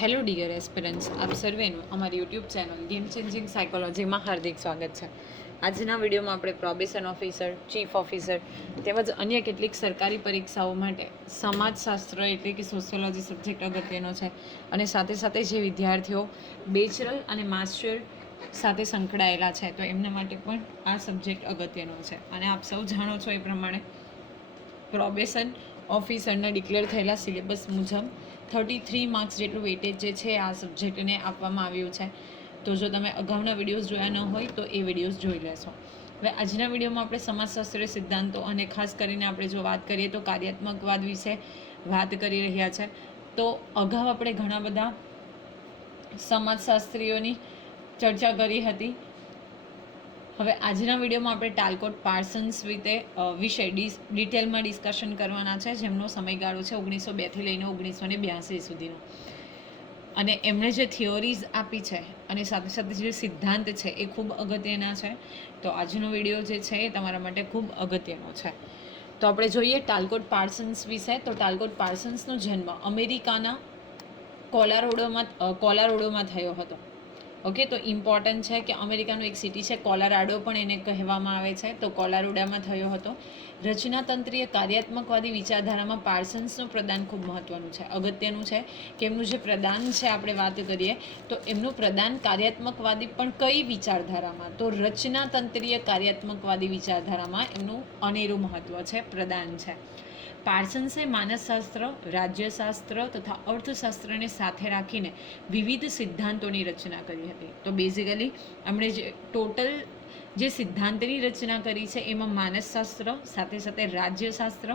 Hello dear aspirants આપ સર્વેનું અમારી યુટ્યુબ ચેનલ ગેમ ચેન્જિંગ સાયકોલોજીમાં હાર્દિક સ્વાગત છે. આજના વિડીયોમાં આપણે પ્રોબેશન ઓફિસર ચીફ ઓફિસર તેમજ અન્ય કેટલીક સરકારી પરીક્ષાઓ માટે સમાજશાસ્ત્ર એટલે કે સોશિયોલોજી સબ્જેક્ટ અગત્યનો છે અને સાથે સાથે જે વિદ્યાર્થીઓ બેચરલ અને માસ્ટર સાથે સંકળાયેલા છે, તો એમના માટે પણ આ સબ્જેક્ટ અગત્યનો છે. અને આપ સૌ જાણો છો એ પ્રમાણે પ્રોબેશન ઓફિસરના ડિક્લેર થયેલા સિલેબસ મુજબ થર્ટી થ્રી માર્ક્સ જેટલું વેટેજ જે છે આ સબ્જેક્ટને આપવામાં આવ્યું છે. તો જો તમે અગાઉના વિડીયોઝ જોયા ન હોય તો એ વિડીયોઝ જોઈ લેશો. હવે આજના વિડીયોમાં આપણે સમાજશાસ્ત્રીય સિદ્ધાંતો અને ખાસ કરીને આપણે જો વાત કરીએ તો કાર્યાત્મકવાદ વિશે વાત કરી રહ્યા છે. તો અગાઉ આપણે ઘણા બધા સમાજશાસ્ત્રીઓની ચર્ચા કરી હતી. હવે આજના વિડીયોમાં આપણે ટાલકોટ પાર્સન્સ વિશે ડિસ, ડિટેલમાં ડિસ્કશન કરવાના છે, જેમનો સમયગાળો છે ઓગણીસો બેથી લઈને ઓગણીસો ને બ્યાસી સુધીનો. અને એમણે જે થિયોરીઝ આપી છે અને સાથે સાથે જે સિદ્ધાંત છે એ ખૂબ અગત્યના છે, તો આજનો વીડિયો જે છે એ તમારા માટે ખૂબ અગત્યનો છે. તો આપણે જોઈએ ટાલકોટ પાર્સન્સ વિશે, તો ટાલકોટ પાર્સન્સનો જન્મ અમેરિકાના કોલારોડોમાં કોલારોડોમાં થયો હતો. ઓકે તો ઇમ્પોર્ટન્ટ છે કે અમેરિકાનું એક સિટી છે, કોલારાડો પણ એને કહેવામાં આવે છે. તો કોલારોડામાં થયો હતો. રચનાતંત્રીય કાર્યાત્મકવાદી વિચારધારામાં પાર્સન્સનું પ્રદાન ખૂબ મહત્વનું છે. અગત્યનું છે કે એમનું જે પ્રદાન છે, આપણે વાત કરીએ, તો એમનું પ્રદાન કાર્યાત્મકવાદી પણ કઈ વિચારધારામાં? તો રચનાતંત્રીય કાર્યાત્મકવાદી વિચારધારામાં એમનું અનેરું મહત્વ છે, પ્રદાન છે. પાર્સન્સે માનસશાસ્ત્ર, રાજ્યશાસ્ત્ર તથા અર્થશાસ્ત્રને સાથે રાખીને વિવિધ સિદ્ધાંતોની રચના કરી હતી. તો બેઝિકલી એમણે જે ટોટલ જે સિદ્ધાંતની રચના કરી છે, એમાં માનસશાસ્ત્ર, સાથે સાથે રાજ્યશાસ્ત્ર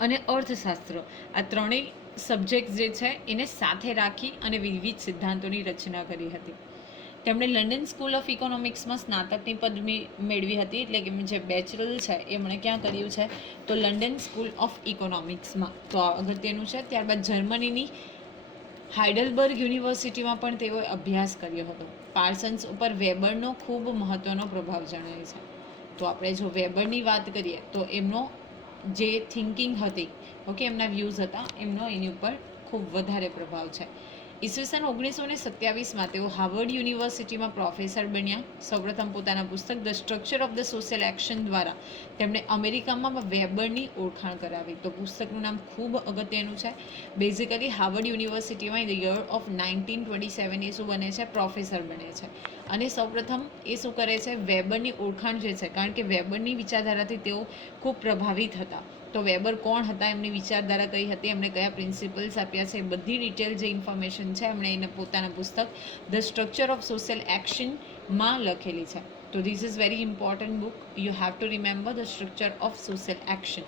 અને અર્થશાસ્ત્ર આ ત્રણેય સબ્જેક્ટ જે છે, એને સાથે રાખી અને વિવિધ સિદ્ધાંતોની રચના કરી હતી. તેમણે લંડન સ્કૂલ ઓફ ઇકોનોમિક્સમાં સ્નાતકની પદવી મેળવી હતી એટલે કે જે બેચરલ છે એમણે ક્યાં કર્યું છે? તો લંડન સ્કૂલ ઓફ ઇકોનોમિક્સમાં. તો અગત્યનું છે. ત્યારબાદ જર્મનીની હાઇડલબર્ગ યુનિવર્સિટીમાં પણ તેઓએ અભ્યાસ કર્યો હતો. પાર્સન્સ ઉપર વેબરનો ખૂબ મહત્ત્વનો પ્રભાવ જણાય છે. તો આપણે જો વેબરની વાત કરીએ, તો એમનો જે થિંકિંગ હતી, ઓકે, એમના વ્યૂઝ હતા, એમનો એની ઉપર ખૂબ વધારે પ્રભાવ છે. ઈસવીસન ઓગણીસો ને સત્યાવીસમાં તેઓ હાર્વર્ડ યુનિવર્સિટીમાં પ્રોફેસર બન્યા. સૌપ્રથમ પોતાના પુસ્તક the structure of the social action દ્વારા તેમણે અમેરિકામાં વેબરની ઓળખાણ કરાવી. તો પુસ્તકનું નામ ખૂબ અગત્યનું છે. બેઝિકલી હાર્વર્ડ યુનિવર્સિટીમાં the year of nineteen twenty seven એ શું બને છે? પ્રોફેસર બને છે. અને સૌપ્રથમ એ શું કરે છે? વેબરની ઓળખાણ જે છે, કારણ કે વેબરની વિચારધારાથી તેઓ ખૂબ પ્રભાવિત હતા. તો વેબર કોણ હતા, એમની વિચારધારા કઈ હતી, એમણે કયા પ્રિન્સિપલ્સ આપ્યા છે બધી ડિટેલ જે ઇન્ફોર્મેશન છે, એમણે એને પોતાના પુસ્તક ધ સ્ટ્રક્ચર ઓફ સોશિયલ એક્શનમાં લખેલી છે. તો this is very important book you have to remember the structure of social action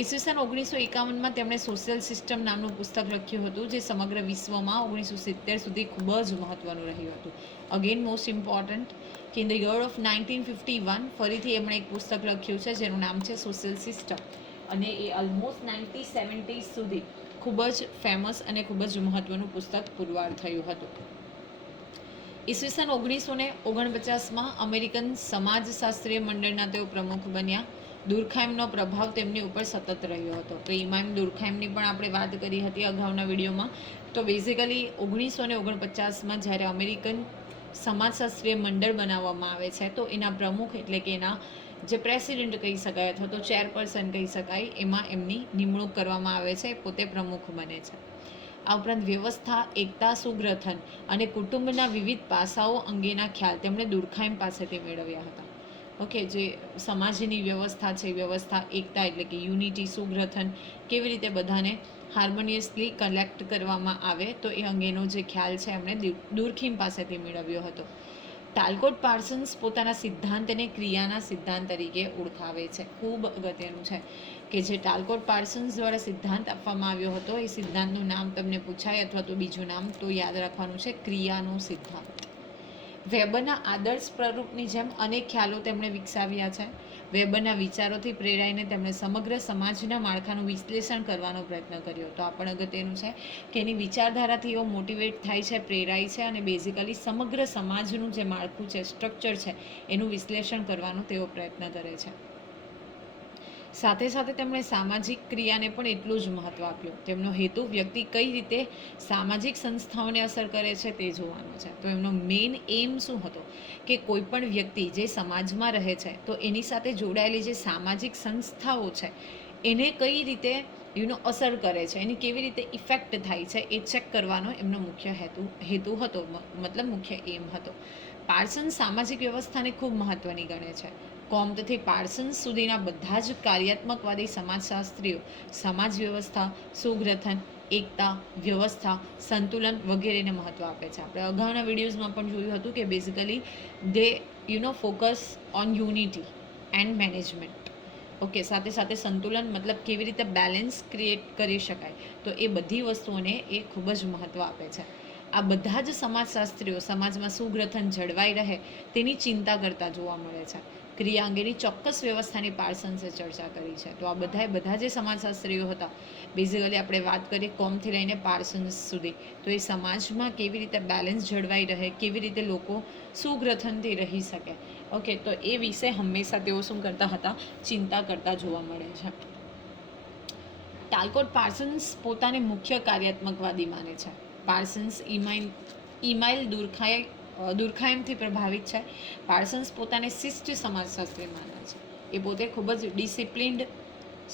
ઈસવીસન ઓગણીસો એકાવનમાં તેમણે સોશિયલ સિસ્ટમ નામનું પુસ્તક લખ્યું હતું, જે સમગ્ર વિશ્વમાં ઓગણીસો સિત્તેર સુધી ખૂબ જ મહત્ત્વનું રહ્યું હતું. અગેન મોસ્ટ ઇમ્પોર્ટન્ટ કે in the year of nineteen fifty one ફરીથી એમણે એક પુસ્તક લખ્યું છે, જેનું નામ છે સોશિયલ સિસ્ટમ અને એ ઓલમોસ્ટ નાઇન્ટી સેવન્ટી સુધી ખૂબ જ ફેમસ અને ખૂબ જ મહત્ત્વનું પુસ્તક પુરવાર થયું હતું. ઈસવીસન ઓગણીસો ને ઓગણપચાસમાં અમેરિકન સમાજશાસ્ત્રીય મંડળના તેઓ પ્રમુખ બન્યા. દુર્ખાઇમનો પ્રભાવ તેમની ઉપર સતત રહ્યો હતો. તો ઇમામ દુર્ખાઇમની પણ આપણે વાત કરી હતી અગાઉના વિડીયોમાં. તો બેઝિકલી ઓગણીસો ને ઓગણપચાસમાં જ્યારે અમેરિકન સમાજશાસ્ત્રીય મંડળ બનાવવામાં આવે છે, તો એના પ્રમુખ એટલે કે એના જે પ્રેસિડેન્ટ કહી શકાય અથવા તો ચેરપર્સન કહી શકાય, એમાં એમની નિમણૂક કરવામાં આવે છે, પોતે પ્રમુખ બને છે. આ ઉપરાંત વ્યવસ્થા, એકતા, સુગ્રથન અને કુટુંબના વિવિધ પાસાઓ અંગેના ખ્યાલ તેમણે દુર્ખાઈમ પાસેથી મેળવ્યા હતા. ઓકે, જે સમાજની વ્યવસ્થા છે, વ્યવસ્થા, એકતા એટલે કે યુનિટી, સુગ્રથન, કેવી રીતે બધાને હાર્મોનિયસલી કલેક્ટ કરવામાં આવે તો એ અંગેનો જે ખ્યાલ છે એમણે દુર્ખીમ પાસેથી મેળવ્યો હતો. ટાલકોટ પાર્સન્સ પોતાના સિદ્ધાંતને ક્રિયાના સિદ્ધાંત તરીકે ઓળખાવે છે. ખૂબ અગત્યનું છે કે જે ટાલકોટ પાર્સન્સ દ્વારા સિદ્ધાંત આપવામાં આવ્યો હતો, એ સિદ્ધાંતનું નામ તમને પૂછાય અથવા તો બીજું નામ તો યાદ રાખવાનું છે, ક્રિયાનો સિદ્ધાંત. વેબરના આદર્શ પ્રરૂપની જેમ અનેક ખ્યાલો તેમણે વિકસાવ્યા છે. વેબરના વિચારોથી પ્રેરાઈને તેમણે સમગ્ર સમાજના માળખાનું વિશ્લેષણ કરવાનો પ્રયત્ન કર્યો. તો આ પણ અગત્યનું છે કે એની વિચારધારાથી એઓ મોટિવેટ થાય છે, પ્રેરાય છે અને બેઝિકલી સમગ્ર સમાજનું જે માળખું છે સ્ટ્રક્ચર છે, એનું વિશ્લેષણ કરવાનો તેઓ પ્રયત્ન કરે છે. સાથે સાથે તેમણે સામાજિક ક્રિયાને પણ એટલું જ મહત્ત્વ આપ્યું. તેમનો હેતુ વ્યક્તિ કઈ રીતે સામાજિક સંસ્થાઓને અસર કરે છે તે જોવાનો છે. તો એમનો મેઇન એમ શું હતો? કે કોઈ પણ વ્યક્તિ જે સમાજમાં રહે છે, તો એની સાથે જોડાયેલી જે સામાજિક સંસ્થાઓ છે, એને કઈ રીતે યુનો અસર કરે છે, એની કેવી રીતે ઇફેક્ટ થાય છે, એ ચેક કરવાનો એમનો મુખ્ય હેતુ હેતુ હતો મતલબ મુખ્ય એમ હતો. પાર્સન સામાજિક વ્યવસ્થાને ખૂબ મહત્ત્વની ગણે છે. કોમ્તથી પાર્સન્સ સુધીના બધા જ કાર્યાત્મકવાદી સમાજશાસ્ત્રીઓ, સમાજ વ્યવસ્થા, સુગ્રથન, એકતા, વ્યવસ્થા, સંતુલન વગેરેને મહત્ત્વ આપે છે. આપણે અગાઉના વિડીયોઝમાં પણ જોયું હતું કે basically they you know focus on unity and management okay સાથે સાથે સંતુલન મતલબ કેવી રીતે બેલેન્સ ક્રિએટ કરી શકાય. તો એ બધી વસ્તુઓને એ ખૂબ જ મહત્ત્વ આપે છે. આ બધા જ સમાજશાસ્ત્રીઓ સમાજમાં સુગ્રથન જળવાઈ રહે તેની ચિંતા કરતા જોવા મળે છે. ક્રિયા અંગેની ચોક્કસ વ્યવસ્થાની પાર્સન્સે ચર્ચા કરી છે. તો આ બધાએ બધા જે સમાજશાસ્ત્રીઓ હતા બેઝિકલી આપણે વાત કરીએ કોમથી લઈને પાર્સન્સ સુધી, તો એ સમાજમાં કેવી રીતે બેલેન્સ જળવાઈ રહે, કેવી રીતે લોકો સુગ્રથનથી રહી શકે. ઓકે તો એ વિશે હંમેશા તેઓ શું કરતા હતા? ચિંતા કરતા જોવા મળે છે. ટાલકોટ પાર્સન્સ પોતાને મુખ્ય કાર્યાત્મકવાદી માને છે. પાર્સન્સ ઇમાઇલ ઇમાઇલ દુર્ખાય દુર્ખાયમથી પ્રભાવિત છે. પાર્સન્સ પોતાને શિષ્ટ સમાજશાસ્ત્રી માને છે. એ પોતે ખૂબ જ ડિસિપ્લિન્ડ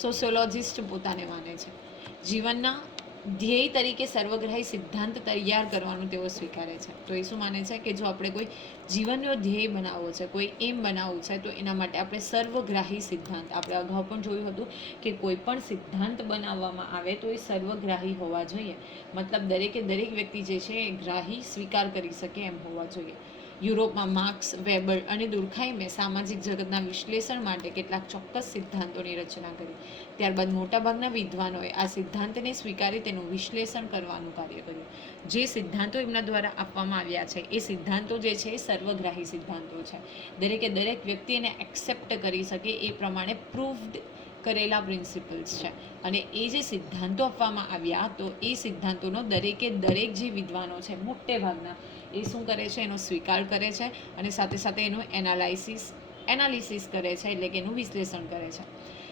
સોશિયોલોજિસ્ટ પોતાને માને છે. જીવનના ધ્યેય તરીકે સર્વગ્રાહી સિદ્ધાંત તૈયાર કરવાનું તેઓ સ્વીકારે છે. તો એ શું માને છે કે જો આપણે કોઈ જીવનનો ધ્યેય બનાવવો છે, કોઈ એમ બનાવવું છે, તો એના માટે આપણે સર્વગ્રાહી સિદ્ધાંત. આપણે અગાઉ પણ જોયું હતું કે કોઈ પણ સિદ્ધાંત બનાવવામાં આવે તો એ સર્વગ્રાહી હોવા જોઈએ. મતલબ દરેકે દરેક વ્યક્તિ જે છે એ ગ્રાહી સ્વીકાર કરી શકે એમ હોવા જોઈએ. યુરોપમાં માર્ક્સ વેબર અને દુર્ખાઈમે સામાજિક જગતના વિશ્લેષણ માટે કેટલાક ચોક્કસ સિદ્ધાંતોની રચના કરી. ત્યારબાદ મોટાભાગના વિદ્વાનોએ આ સિદ્ધાંતને સ્વીકારી તેનું વિશ્લેષણ કરવાનું કાર્ય કર્યું. જે સિદ્ધાંતો એમના દ્વારા આપવામાં આવ્યા છે, એ સિદ્ધાંતો જે છે એ સર્વગ્રાહી સિદ્ધાંતો છે. દરેકે દરેક વ્યક્તિ એને એક્સેપ્ટ કરી શકે એ પ્રમાણે પ્રૂવડ કરેલા પ્રિન્સિપલ્સ છે. અને એ જે સિદ્ધાંતો આપવામાં આવ્યા, તો એ સિદ્ધાંતોનો દરેકે દરેક જે વિદ્વાનો છે, મોટે ભાગના એ શું કરે છે, એનો સ્વીકાર કરે છે અને સાથે સાથે એનું એનાલાઇસિસ, એનાલિસિસ કરે છે, એટલે કે એનું વિશ્લેષણ કરે છે.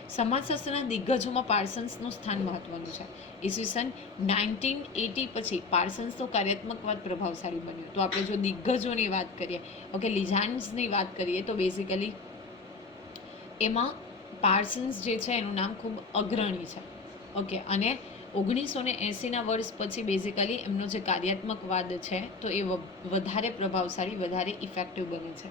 સમાજશાસ્ત્રના દિગ્ગજોમાં પાર્સન્સનું સ્થાન મહત્વનું છે. ઈસવીસન નાઇન્ટીન એટી પછી પાર્સન્સનો કાર્યાત્મકવાદ પ્રભાવશાળી બન્યું. તો આપણે જો દિગ્ગજોની વાત કરીએ ઓકે લિઝાન્સની વાત કરીએ, તો બેઝિકલી એમાં પાર્સન્સ જે છે, એનું નામ ખૂબ અગ્રણી છે. ઓકે અને ઓગણીસો ને એંસીના વર્ષ પછી બેઝિકલી એમનો જે કાર્યાત્મકવાદ છે, તો એ વધારે પ્રભાવશાળી, વધારે ઇફેક્ટિવ બને છે.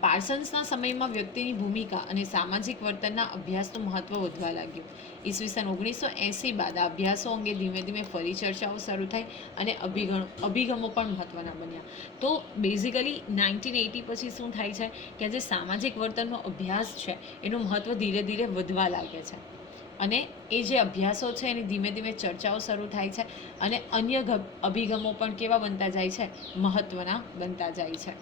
પાર્સન્સના સમયમાં વ્યક્તિની ભૂમિકા અને સામાજિક વર્તનના અભ્યાસનું મહત્ત્વ વધવા લાગ્યું. ઈસવીસન ઓગણીસો એંસી બાદ આ અભ્યાસો અંગે ધીમે ધીમે ફરી ચર્ચાઓ શરૂ થઈ અને અભિગમ અભિગમો પણ મહત્ત્વના બન્યા. તો બેઝિકલી નાઇન્ટીન એટી પછી શું થાય છે? કે જે સામાજિક વર્તનનો અભ્યાસ છે, એનું મહત્ત્વ ધીરે ધીરે વધવા લાગે છે. અને એ જે અભ્યાસો છે એની ધીમે ધીમે ચર્ચાઓ શરૂ થાય છે અને અન્ય અભિગમો પણ કેવા બનતા જાય છે? મહત્ત્વના બનતા જાય છે.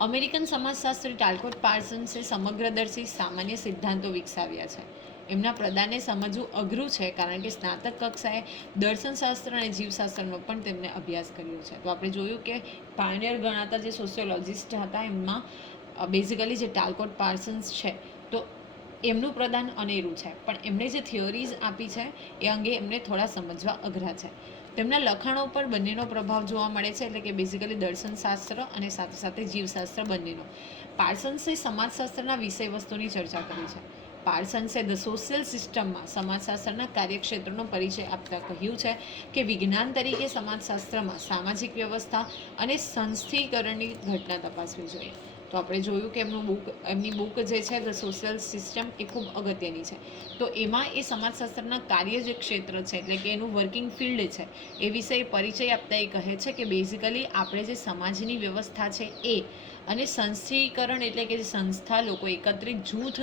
અમેરિકન સમાજશાસ્ત્રી ટાલ્કોટ પાર્સન્સે સમગ્રદર્શી સામાન્ય સિદ્ધાંતો વિકસાવ્યા છે. એમના પ્રદાનને સમજવું અઘરું છે કારણ કે સ્નાતક કક્ષાએ દર્શનશાસ્ત્ર અને જીવશાસ્ત્રનો પણ તેમને અભ્યાસ કર્યો છે. તો આપણે જોયું કે પાયનિયર ગણાતા જે સોશિયોલોજિસ્ટ હતા એમાં બેઝિકલી જે ટાલ્કોટ પાર્સન્સ છે એમનું પ્રદાન અનેરું છે. પણ એમણે જે થિયોરીઝ આપી છે, એ અંગે એમને થોડા સમજવા અઘરા છે. તેમના લખાણો પર બંનેનો પ્રભાવ જોવા મળે છે, એટલે કે બેઝિકલી દર્શનશાસ્ત્ર અને સાથે સાથે જીવશાસ્ત્ર બંનેનો. પાર્સન્સે સમાજશાસ્ત્રના વિષય વસ્તુની ચર્ચા કરી છે. પાર્સન્સે ધ સોશિયલ સિસ્ટમમાં સમાજશાસ્ત્રના કાર્યક્ષેત્રનો પરિચય આપતા કહ્યું છે કે વિજ્ઞાન તરીકે સમાજશાસ્ત્રમાં સામાજિક વ્યવસ્થા અને સંસ્થીકરણની ઘટના તપાસવી જોઈએ. તો આપણે જોયું કે એમનું બુક એમની બુક જે છે ધ સોશિયલ સિસ્ટમ એ ખૂબ અગત્યની છે. તો એમાં એ સમાજશાસ્ત્રના કાર્ય જે ક્ષેત્ર છે, એટલે કે એનું વર્કિંગ ફિલ્ડ છે, એ વિષય પરિચય આપતા એ કહે છે કે બેઝિકલી આપણે જે સમાજની વ્યવસ્થા છે એ અને સંસ્થીકરણ એટલે કે જે સંસ્થા લોકો એકત્રિત જૂથ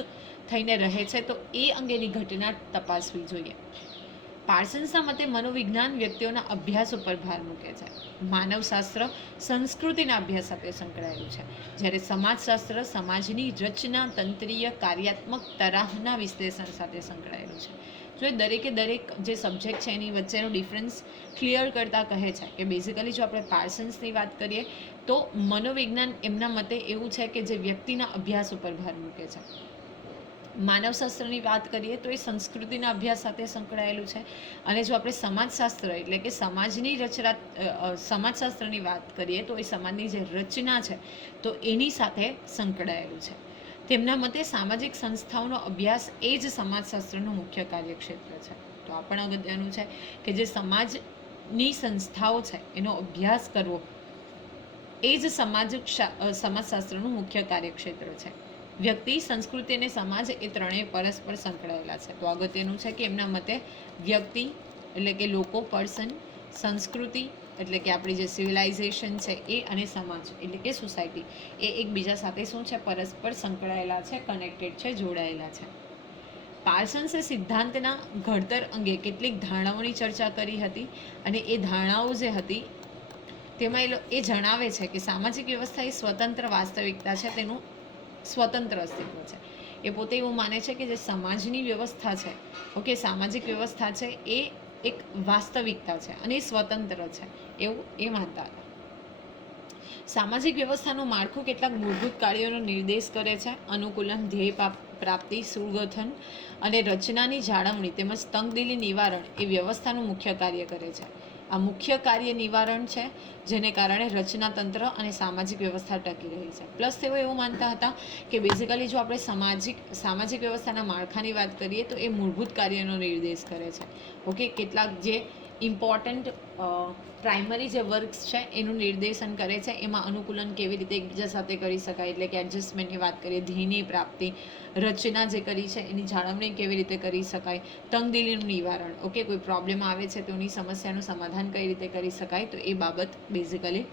થઈને રહે છે, તો એ અંગેની ઘટના તપાસવી જોઈએ. પાર્સન્સના મતે મનોવિજ્ઞાન વ્યક્તિઓના અભ્યાસ ઉપર ભાર મૂકે છે. માનવશાસ્ત્ર સંસ્કૃતિના અભ્યાસ સાથે સંકળાયેલું છે. જ્યારે સમાજશાસ્ત્ર સમાજની રચના, તંત્રીય, કાર્યાત્મક તરાહના વિશ્લેષણ સાથે સંકળાયેલું છે. જો એ દરેકે દરેક જે સબ્જેક્ટ છે એની વચ્ચેનો ડિફરન્સ ક્લિયર કરતાં કહે છે કે બેઝિકલી જો આપણે પાર્સન્સની વાત કરીએ, તો મનોવિજ્ઞાન એમના મતે એવું છે કે જે વ્યક્તિના અભ્યાસ ઉપર ભાર મૂકે છે. માનવશાસ્ત્રની વાત કરીએ તો એ સંસ્કૃતિના અભ્યાસ સાથે સંકળાયેલું છે. અને જો આપણે સમાજશાસ્ત્ર એટલે કે સમાજની રચના સમાજશાસ્ત્રની વાત કરીએ તો એ સમાજની જે રચના છે, તો એની સાથે સંકળાયેલું છે. તેમના મતે સામાજિક સંસ્થાઓનો અભ્યાસ એ જ સમાજશાસ્ત્રનું મુખ્ય કાર્યક્ષેત્ર છે. તો આ પણ અગત્યનું છે કે જે સમાજની સંસ્થાઓ છે, એનો અભ્યાસ કરવો એ જ સમાજ સમાજશાસ્ત્રનું મુખ્ય કાર્યક્ષેત્ર છે. વ્યક્તિ, સંસ્કૃતિ અને સમાજ એ ત્રણેય પરસ્પર સંકળાયેલા છે. તો અગત્યનું છે કે એમના મતે વ્યક્તિ એટલે કે લોકો પર્સન સંસ્કૃતિ એટલે કે આપણી જે સિવિલાઇઝેશન છે એ અને સમાજ એટલે કે સોસાયટી એ એકબીજા સાથે શું છે? પરસ્પર સંકળાયેલા છે કનેક્ટેડ છે, જોડાયેલા છે. પાર્સન્સે સિદ્ધાંતના ઘડતર અંગે કેટલીક ધારણાઓની ચર્ચા કરી હતી અને એ ધારણાઓ જે હતી તેમાં એ જણાવે છે કે સામાજિક વ્યવસ્થા એ સ્વતંત્ર વાસ્તવિકતા છે, તેનું સ્વતંત્ર અસ્તિત્વ છે. એ પોતે એવું માને છે કે જે સમાજની વ્યવસ્થા છે ઓકે સામાજિક વ્યવસ્થા છે, એ એક વાસ્તવિકતા છે અને એ સ્વતંત્ર છે. એવું એ માનતા હતા. સામાજિક વ્યવસ્થાનું માળખું કેટલાક મૂળભૂત કાર્યોનો નિર્દેશ કરે છે. અનુકૂલન, ધ્યેય પ્રાપ્તિ સુગઠન અને રચનાની જાળવણી તેમજ તંગદિલી નિવારણ એ વ્યવસ્થાનું મુખ્ય કાર્ય કરે છે. આ મુખ્ય કાર્ય નિવારણ છે, જેને કારણે રચનાતંત્ર અને સામાજિક વ્યવસ્થા ટકી રહી છે. પ્લસ તેઓ એવું માનતા હતા કે બેઝિકલી જો આપણે સામાજિક સામાજિક વ્યવસ્થાના માળખાની વાત કરીએ તો એ મૂળભૂત કાર્યનો નિર્દેશ કરે છે. ઓકે કેટલાક જે ઇમ્પોર્ટન્ટ પ્રાઇમરી જે વર્ક્સ છે, એનું નિર્દેશન કરે છે, એમાં અનુકૂલન કેવી રીતે એકબીજા સાથે કરી શકાય, એટલે કે એડજસ્ટમેન્ટની વાત કરીએ, ધ્યેયની પ્રાપ્તિ, રચના જે કરી છે, એની જાળવણી કેવી રીતે કરી શકાય તંગદિલીનું નિવારણ ઓકે કોઈ પ્રોબ્લેમ આવે છે, તો એની સમસ્યાનું સમાધાન કઈ રીતે કરી શકાય, તો એ બાબત બેઝિકલી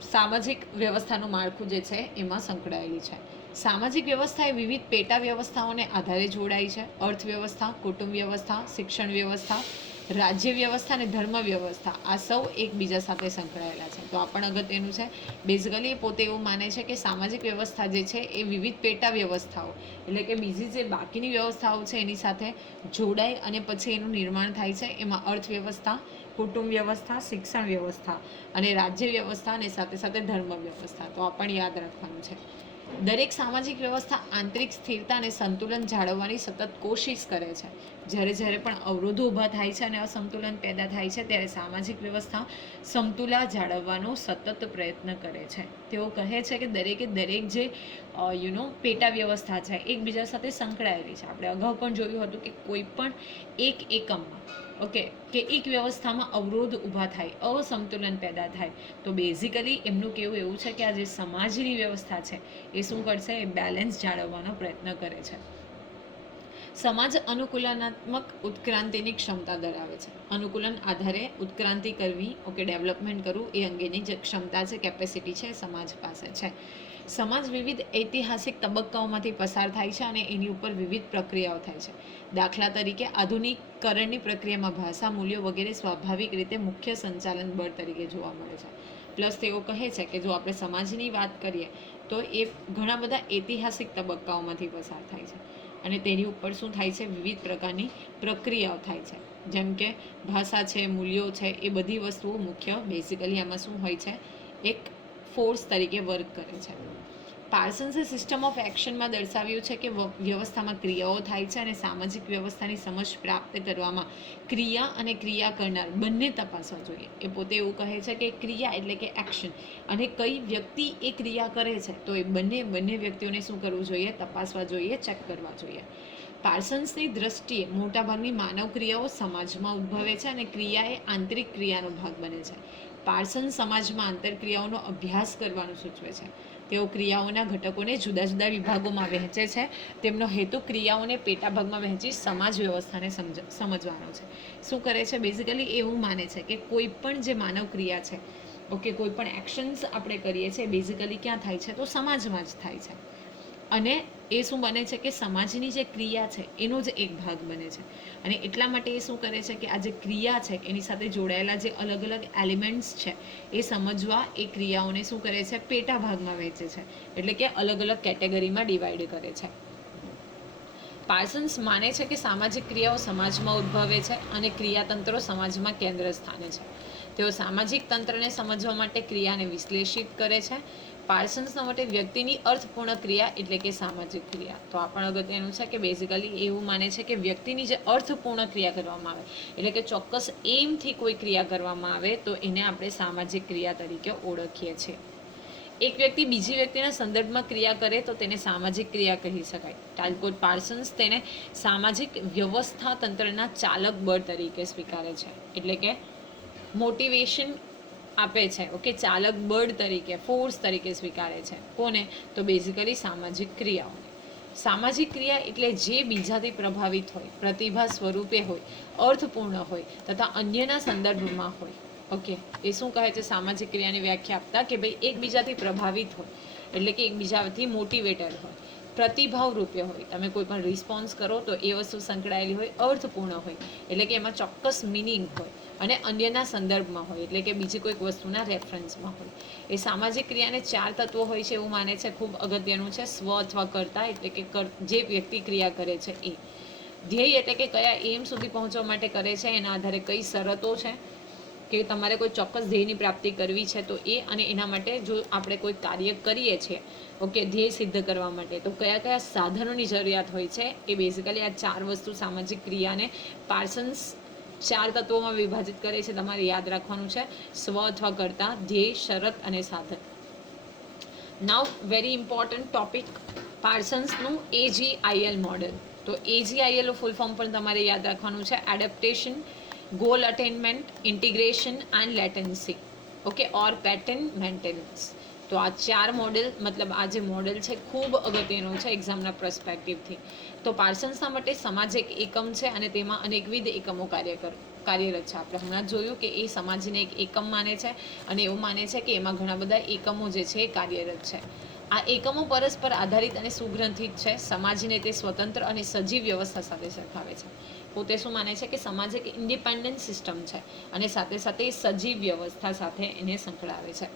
સામાજિક વ્યવસ્થાનું માળખું જે છે, એમાં સંકળાયેલી છે. સામાજિક વ્યવસ્થા એ વિવિધ પેટા વ્યવસ્થાઓને આધારે જોડાય છે. અર્થવ્યવસ્થા, કુટુંબ વ્યવસ્થા, શિક્ષણ વ્યવસ્થા, રાજ્ય વ્યવસ્થા અને ધર્મ વ્યવસ્થા આ સૌ એકબીજા સાથે સંકળાયેલા છે. તો આ પણ અગત્યનું છે. બેઝિકલી એ પોતે એવું માને છે કે સામાજિક વ્યવસ્થા જે છે એ વિવિધ પેટા વ્યવસ્થાઓ, એટલે કે બીજી જે બાકીની વ્યવસ્થાઓ છે એની સાથે જોડાય અને પછી એનું નિર્માણ થાય છે. એમાં અર્થવ્યવસ્થા, કુટુંબ વ્યવસ્થા, શિક્ષણ વ્યવસ્થા અને રાજ્ય વ્યવસ્થા અને સાથે સાથે ધર્મ વ્યવસ્થા. તો આ પણ યાદ રાખવાનું છે. દરેક સામાજિક વ્યવસ્થા આંતરિક સ્થિરતા અને સંતુલન જાળવવાની સતત કોશિશ કરે છે. જ્યારે જ્યારે પણ અવરોધો ઊભા થાય છે અને અસંતુલન પેદા થાય છે, ત્યારે સામાજિક વ્યવસ્થા સમતુલા જાળવવાનો સતત પ્રયત્ન કરે છે. તેઓ કહે છે કે દરેકે દરેક જે યુ નો પેટા વ્યવસ્થા છે, એકબીજા સાથે સંકળાયેલી છે. આપણે અગાઉ પણ જોયું હતું કે કોઈ પણ એક એકમમાં ઓકે, કે એક વ્યવસ્થામાં અવરોધ ઊભા થાય, અસંતુલન પેદા થાય. તો બેઝિકલી એમનું કેવું એવું છે કે આ જે સમાજની વ્યવસ્થા છે, એ શું કરશે? એ બેલેન્સ જાળવવાનો પ્રયત્ન કરે છે. સમાજ અનુકૂલનાત્મક ઉત્ક્રાંતિની ક્ષમતા ધરાવે છે. અનુકૂલન આધારે ઉત્ક્રાંતિ કરવી ઓકે ડેવલપમેન્ટ કરવું એ અંગેની જે ક્ષમતા છે કેપેસિટી છે, સમાજ પાસે છે. સમાજ વિવિધ ઐતિહાસિક તબક્કાઓમાંથી પસાર થાય છે અને એની ઉપર વિવિધ પ્રક્રિયાઓ થાય છે. દાખલા તરીકે આધુનિકરણની પ્રક્રિયામાં ભાષા, મૂલ્યો વગેરે સ્વાભાવિક રીતે મુખ્ય સંચાલન બળ તરીકે જોવા મળે છે. પ્લસ તેઓ કહે છે કે જો આપણે સમાજની વાત કરીએ, તો એ ઘણા બધા ઐતિહાસિક તબક્કાઓમાંથી પસાર થાય છે અને તેની ઉપર શું થાય છે? વિવિધ પ્રકારની પ્રક્રિયાઓ થાય છે. જેમ કે ભાષા છે, મૂલ્યો છે, એ બધી વસ્તુઓ મુખ્ય બેઝિકલી આમાં શું હોય છે? એક ફોર્સ તરીકે વર્ક કરે છે. પાર્સન્સે સિસ્ટમ ઓફ એક્શનમાં દર્શાવ્યું છે કે વ્યવસ્થામાં ક્રિયાઓ થાય છે અને સામાજિક વ્યવસ્થાની સમજ પ્રાપ્ત કરવામાં ક્રિયા અને ક્રિયા કરનાર બંને તપાસવા જોઈએ. એ પોતે એવું કહે છે કે ક્રિયા એટલે કે એક્શન અને કઈ વ્યક્તિ એ ક્રિયા કરે છે, તો એ બંને બંને વ્યક્તિઓને શું કરવું જોઈએ? તપાસવા જોઈએ ચેક કરવા જોઈએ. પાર્સન્સની દ્રષ્ટિએ મોટાભાગની માનવ ક્રિયાઓ સમાજમાં ઉદ્ભવે છે અને ક્રિયા એ આંતરિક ક્રિયાનો ભાગ બને છે. પાર્સન સમાજમાં આંતરક્રિયાઓનો અભ્યાસ કરવાનું સૂચવે છે. તેઓ ક્રિયાઓના ઘટકોને જુદા જુદા વિભાગોમાં વહેંચે છે. તેમનો હેતુ ક્રિયાઓને પેટાભાગમાં વહેંચી સમાજ વ્યવસ્થાને સમજ, સમજવાનો છે. શું કરે છે? બેઝિકલી એવું માને છે કે કોઈ પણ જે માનવ ક્રિયા છે ઓકે કોઈ પણ એક્શન્સ આપણે કરીએ છીએ બેઝિકલી ક્યાં થાય છે? તો સમાજમાં જ થાય છે. અને એ શું બને છે કે સમાજની જે ક્રિયા છે, એનો જ એક ભાગ બને છે. અને એટલા માટે એ શું કરે છે કે આ જે ક્રિયા છે, એની સાથે જોડાયેલા જે અલગ અલગ એલિમેન્ટ્સ છે, એ સમજવા એ ક્રિયાઓને શું કરે છે, પેટા ભાગમાં વહેંચે છે. એટલે કે અલગ અલગ કેટેગરીમાં ડિવાઈડ કરે છે. પાર્સન્સ માને છે કે સામાજિક ક્રિયાઓ સમાજમાં ઉદ્ભવે છે અને ક્રિયાતંત્રો સમાજમાં કેન્દ્ર સ્થાને છે. તેઓ સામાજિક તંત્રને સમજવા માટે ક્રિયાને વિશ્લેષિત કરે છે પાર્સન્સના માટે વ્યક્તિની અર્થપૂર્ણ ક્રિયા એટલે કે સામાજિક ક્રિયા. તો આ પણ અગત્યનું છે કે બેઝિકલી એવું માને છે કે વ્યક્તિની જે અર્થપૂર્ણ ક્રિયા કરવામાં આવે, એટલે કે ચોક્કસ એમથી કોઈ ક્રિયા કરવામાં આવે, તો એને આપણે સામાજિક ક્રિયા તરીકે ઓળખીએ છીએ. એક વ્યક્તિ બીજી વ્યક્તિના સંદર્ભમાં ક્રિયા કરે તો તેને સામાજિક ક્રિયા કહી શકાય. ટાલકોટ પાર્સન્સ તેને સામાજિક વ્યવસ્થા તંત્રના ચાલક બળ તરીકે સ્વીકારે છે. એટલે કે મોટિવેશન આપે છે ઓકે ચાલક બળ તરીકે ફોર્સ તરીકે સ્વીકારે છે. કોને? તો બેઝિકલી સામાજિક ક્રિયાઓને. સામાજિક ક્રિયા એટલે જે બીજાથી પ્રભાવિત હોય, પ્રતિભા સ્વરૂપે હોય, અર્થપૂર્ણ હોય, તથા અન્યના સંદર્ભમાં હોય ઓકે એ શું કહે છે? સામાજિક ક્રિયાની વ્યાખ્યા આપતા કે ભાઈ એકબીજાથી પ્રભાવિત હોય, એટલે કે એકબીજાથી મોટિવેટેડ હોય પ્રતિભાવ રૂપે હોય. તમે કોઈ પણ રિસ્પોન્સ કરો તો એ વસ્તુ સંકળાયેલી હોય, અર્થપૂર્ણ હોય, એટલે કે એમાં ચોક્કસ મિનિંગ હોય. અને અન્યના સંદર્ભમાં હોય, એટલે કે બીજી કોઈક વસ્તુના રેફરન્સમાં હોય. એ સામાજિક ક્રિયાને ચાર તત્વો હોય છે એવું માને છે, ખૂબ અગત્યનું છે, સ્વ અથવા કરતા એટલે કે જે વ્યક્તિ ક્રિયા કરે છે એ. ધ્યેય એટલે કે કયા એમ સુધી પહોંચવા માટે કરે છે, એના આધારે કઈ શરતો છે, કે તમારે કોઈ ચોક્કસ ધ્યેયની પ્રાપ્તિ કરવી છે તો એ અને એના માટે જો આપણે કોઈ કાર્ય કરીએ છીએ, ઓકે, ધ્યેય સિદ્ધ કરવા માટે, તો કયા કયા સાધનોની જરૂરિયાત હોય છે, એ બેઝિકલી આ ચાર વસ્તુ સામાજિક ક્રિયાને પાર્સન્સ ચાર તત્વોમાં વિભાજિત કરે છે, તમારે યાદ રાખવાનું છે. સ્વ અથવા કરતા ધ્યેય, શરત અને સાધન. નાવ વેરી ઇમ્પોર્ટન્ટ ટોપિક પાર્સન્સનું એજીઆઈએલ મોડેલ તો એજીઆઈએલ ફૂલ ફોર્મ પણ તમારે યાદ રાખવાનું છે. Adaptation goal attainment integration and latency okay or pattern maintenance તો આ ચાર મોડેલ મતલબ આ જે મોડેલ છે, ખૂબ અગત્યનું છે એક્ઝામના પ્રસ્પેક્ટિવથી તો પાર્સન્સના માટે સમાજ એક એકમ છે અને તેમાં અનેકવિધ એકમો કાર્ય કર, કાર્યરત છે. આપણે હમણાં જોયું કે એ સમાજને એક એકમ માને છે અને એવું માને છે કે એમાં ઘણા બધા એકમો જે છે એ કાર્યરત છે. આ એકમો પરસ્પર આધારિત અને સુગ્રંથિત છે. સમાજને તે સ્વતંત્ર અને સજીવ વ્યવસ્થા સાથે સરખાવે છે. પોતે શું માને છે કે સમાજ એક ઇન્ડિપેન્ડન્ટ સિસ્ટમ છે અને સાથે સાથે સજીવ વ્યવસ્થા સાથે એને સંકળાવે છે.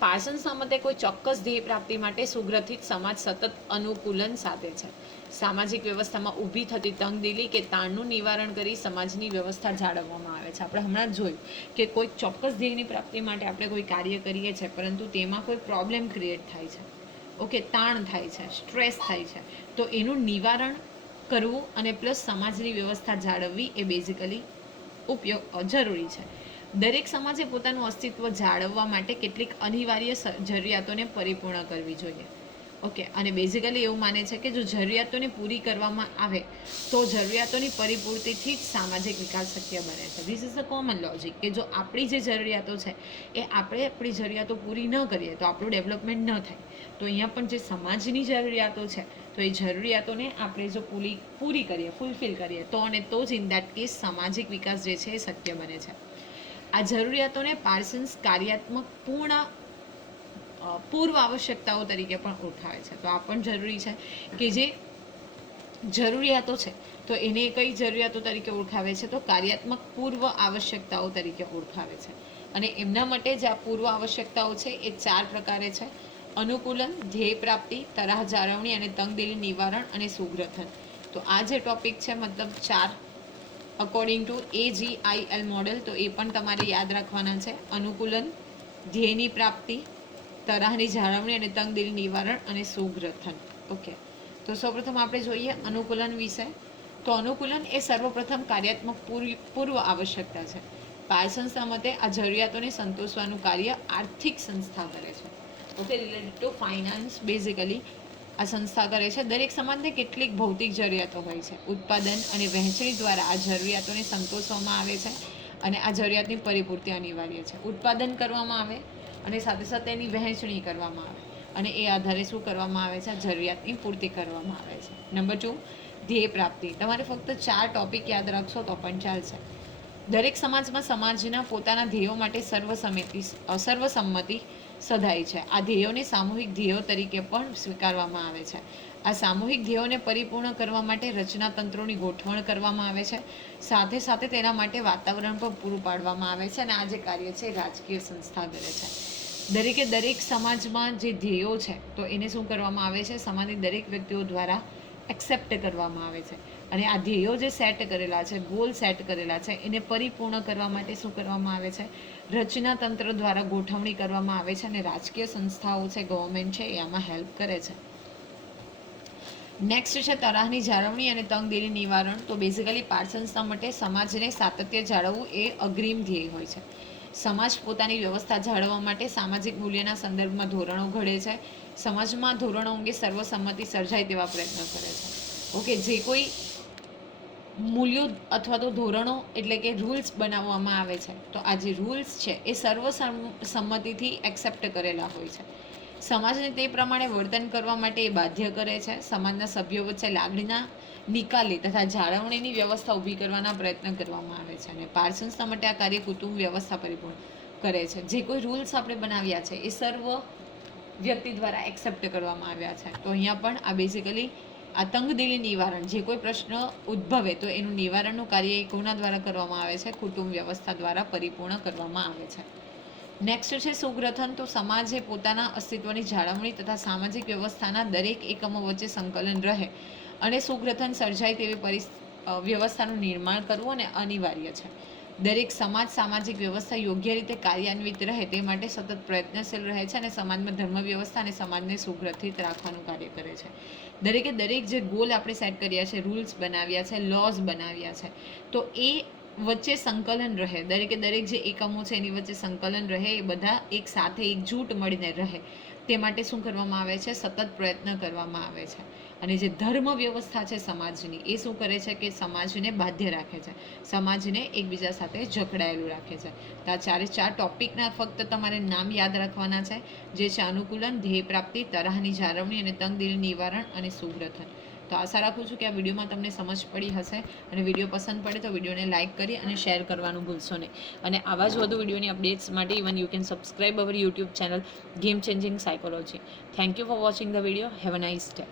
પાર્સન્સના મતે કોઈ ચોક્કસ ધ્યેય પ્રાપ્તિ માટે સુગ્રથિત સમાજ સતત અનુકૂલન સાથે છે. સામાજિક વ્યવસ્થામાં ઊભી થતી તંગદિલી કે તાણનું નિવારણ કરી સમાજની વ્યવસ્થા જાળવવામાં આવે છે. આપણે હમણાં જોયું કે કોઈ ચોક્કસ ધ્યેયની પ્રાપ્તિ માટે આપણે કોઈ કાર્ય કરીએ છીએ, પરંતુ તેમાં કોઈ પ્રોબ્લેમ ક્રિએટ થાય છે. ઓકે, તાણ થાય છે સ્ટ્રેસ થાય છે. તો એનું નિવારણ કરવું અને પ્લસ સમાજની વ્યવસ્થા જાળવવી એ બેઝિકલી ઉપયોગ જરૂરી છે. દરેક સમાજે પોતાનું અસ્તિત્વ જાળવવા માટે કેટલીક અનિવાર્ય જરૂરિયાતોને પરિપૂર્ણ કરવી જોઈએ. ઓકે, અને બેઝિકલી એવું માને છે કે જો જરૂરિયાતોને પૂરી કરવામાં આવે, તો જરૂરિયાતોની પરિપૂર્તિથી જ સામાજિક વિકાસ શક્ય બને છે. This is a common logic કે જો આપણી જે જરૂરિયાતો છે, એ આપણે આપણી જરૂરિયાતો પૂરી ન કરીએ, તો આપણું ડેવલપમેન્ટ ન થાય. તો અહીંયા પણ જે સમાજની જરૂરિયાતો છે, તો એ જરૂરિયાતોને આપણે જો પૂરી પૂરી કરીએ ફૂલફિલ કરીએ, તો અને તો જ ઇન દેટ કેસ સામાજિક વિકાસ જે છે એ શક્ય બને છે. આ જરૂરિયાતોને પાર્સન્સ કાર્યાત્મક પૂર્ણ પૂર્વ આવશ્યકતાઓ તરીકે પણ ઓળખાવે છે. તો આ પણ જરૂરી છે કે જે જરૂરિયાતો છે, તો એને કઈ જરૂરિયાતો તરીકે ઓળખાવે છે? તો કાર્યાત્મક પૂર્વ આવશ્યકતાઓ તરીકે ઓળખાવે છે. અને એમના માટે જે આ પૂર્વ આવશ્યકતાઓ છે એ ચાર પ્રકારે છે. અનુકૂલન, ધ્યેય પ્રાપ્તિ, તરાહ જાળવણી અને તંગદિલી નિવારણ અને સુગ્રથન. તો આ જે ટોપિક છે, મતલબ ચાર અકોર્ડિંગ ટુ એજીઆઈએલ મોડેલ તો એ પણ તમારે યાદ રાખવાના છે. અનુકૂલન, ધ્યેયની પ્રાપ્તિ, તરાહની જાળવણી અને તંગદિલ નિવારણ અને સુગ્રથન. ઓકે તો સૌપ્રથમ આપણે જોઈએ અનુકૂલન વિશે. તો અનુકૂલન એ સર્વપ્રથમ કાર્યાત્મક પૂર્વ- આવશ્યકતા છે. પાર્સન્સના મતે આ જરૂરિયાતોને સંતોષવાનું કાર્ય આર્થિક સંસ્થા કરે છે. Okay related to finance basically આ સંસ્થા કરે છે. દરેક સમાજને કેટલીક ભૌતિક જરૂરિયાતો હોય છે. ઉત્પાદન અને વહેંચણી દ્વારા આ જરૂરિયાતોને સંતોષવામાં આવે છે અને આ જરૂરિયાતની પરિપૂર્તિ અનિવાર્ય છે. ઉત્પાદન કરવામાં આવે અને સાથે સાથે એની વહેંચણી કરવામાં આવે અને એ આધારે શું કરવામાં આવે છે? આ જરૂરિયાતની પૂર્તિ કરવામાં આવે છે. નંબર ટુ, ધ્યેય પ્રાપ્તિ. તમારે ફક્ત ચાર ટોપિક યાદ રાખશો તો પણ ચાલશે. દરેક સમાજમાં સમાજના પોતાના ધ્યેયો માટે સર્વસંમતિ સર્વસંમતિ સધાય છે. આ ધ્યેયોને સામૂહિક ધ્યેયો તરીકે પણ સ્વીકારવામાં આવે છે. આ સામૂહિક ધ્યેયોને પરિપૂર્ણ કરવા માટે રચના તંત્રોની ગોઠવણ કરવામાં આવે છે. સાથે સાથે તેના માટે વાતાવરણ પણ પૂરું પાડવામાં આવે છે અને આ જે કાર્ય છે રાજકીય સંસ્થા કરે છે. દરેકે દરેક સમાજમાં જે ધ્યેયો છે, તો એને શું કરવામાં આવે છે? સમાજની દરેક વ્યક્તિઓ દ્વારા એક્સેપ્ટ કરવામાં આવે છે. અને આ ધ્યેયો જે સેટ કરેલા છે, ગોલ સેટ કરેલા છે, એને પરિપૂર્ણ કરવા માટે શું કરવામાં આવે છે? રચના તંત્ર દ્વારા ગોઠવણી કરવામાં આવે છે અને રાજકીય સંસ્થાઓ છે ગવર્મેન્ટ છે, એ હેલ્પ કરે છે. નેક્સ્ટ છે તરાહની જાળવણી અને તંગદીરી નિવારણ. તો બેઝિકલી પાર્સન્સના માટે સમાજને સાતત્ય જાળવવું એ અગ્રીમ ધ્યેય હોય છે. સમાજ પોતાની વ્યવસ્થા જાળવવા માટે સામાજિક મૂલ્યના સંદર્ભમાં ધોરણો ઘડે છે. સમાજમાં ધોરણો અંગે સર્વસંમતિ સર્જાય તેવા પ્રયત્ન કરે છે. ઓકે જે કોઈ મૂલ્યો અથવા તો ધોરણો એટલે કે રૂલ્સ બનાવવામાં આવે છે. તો આ જે રૂલ્સ છે એ સર્વ સંમતિથી એક્સેપ્ટ કરેલા હોય છે. સમાજને તે પ્રમાણે વર્તન કરવા માટે એ બાધ્ય કરે છે. સમાજના સભ્યો વચ્ચે લાગણીના નિકાલી તથા જાળવણીની વ્યવસ્થા ઊભી કરવાના પ્રયત્ન કરવામાં આવે છે અને પાર્સન્સના માટે આ કાર્ય કુટુંબ વ્યવસ્થા પરિપૂર્ણ કરે છે. જે કોઈ રૂલ્સ આપણે બનાવ્યા છે એ સર્વ વ્યક્તિ દ્વારા એક્સેપ્ટ કરવામાં આવ્યા છે. તો અહીંયા પણ આ બેઝિકલી આ તંગદિલી નિવારણ જે કોઈ પ્રશ્ન ઉદ્ભવે તો એનું નિવારણનું કાર્ય એ કોના દ્વારા કરવામાં આવે છે? કુટુંબ વ્યવસ્થા દ્વારા પરિપૂર્ણ કરવામાં આવે છે. નેક્સ્ટ છે સુગ્રથન. તો સમાજે પોતાના અસ્તિત્વની જાળવણી તથા સામાજિક વ્યવસ્થાના દરેક એકમો વચ્ચે સંકલન રહે અને સુગ્રથન સર્જાય તેવી પરિ વ્યવસ્થાનું નિર્માણ કરવું અને અનિવાર્ય છે. દરેક સમાજ સામાજિક વ્યવસ્થા યોગ્ય રીતે કાર્યાન્વિત રહે તે માટે સતત પ્રયત્નશીલ રહે છે અને સમાજમાં ધર્મ વ્યવસ્થા અને સમાજને સુગ્રથિત રાખવાનું કાર્ય કરે છે. દરેકે દરેક જે ગોલ આપણે સેટ કર્યા છે રૂલ્સ બનાવ્યા છે લોઝ બનાવ્યા છે, તો એ વચ્ચે સંકલન રહે. દરેકે દરેક જે એકમો છે એની વચ્ચે સંકલન રહે, એ બધા એક સાથે એકજૂટ મળીને રહે. તે માટે શું કરવામાં આવે છે? સતત પ્રયત્ન કરવામાં આવે છે. અને જે ધર્મ વ્યવસ્થા છે સમાજની, એ શું કરે છે કે સમાજને બાધ્ય રાખે છે. સમાજને એકબીજા સાથે જકડાયેલું રાખે છે. તો આ ચારે ચાર ટોપિકના ફક્ત તમારે નામ યાદ રાખવાના છે. જે છે અનુકૂલન, ધ્યેય પ્રાપ્તિ, તરાહની જાળવણી અને તંગદિલ નિવારણ અને સુગ્રથન. તો આશા રાખું છું કે આ વિડીયોમાં તમને સમજ પડી હશે અને વીડિયો પસંદ પડે તો વિડીયોને લાઇક કરી અને શેર કરવાનું ભૂલશો નહીં. અને આવા જ વધુ વિડીયોની અપડેટ્સ માટે even you can subscribe our YouTube channel game changing psychology. Thank you for watching the video. Have a nice day.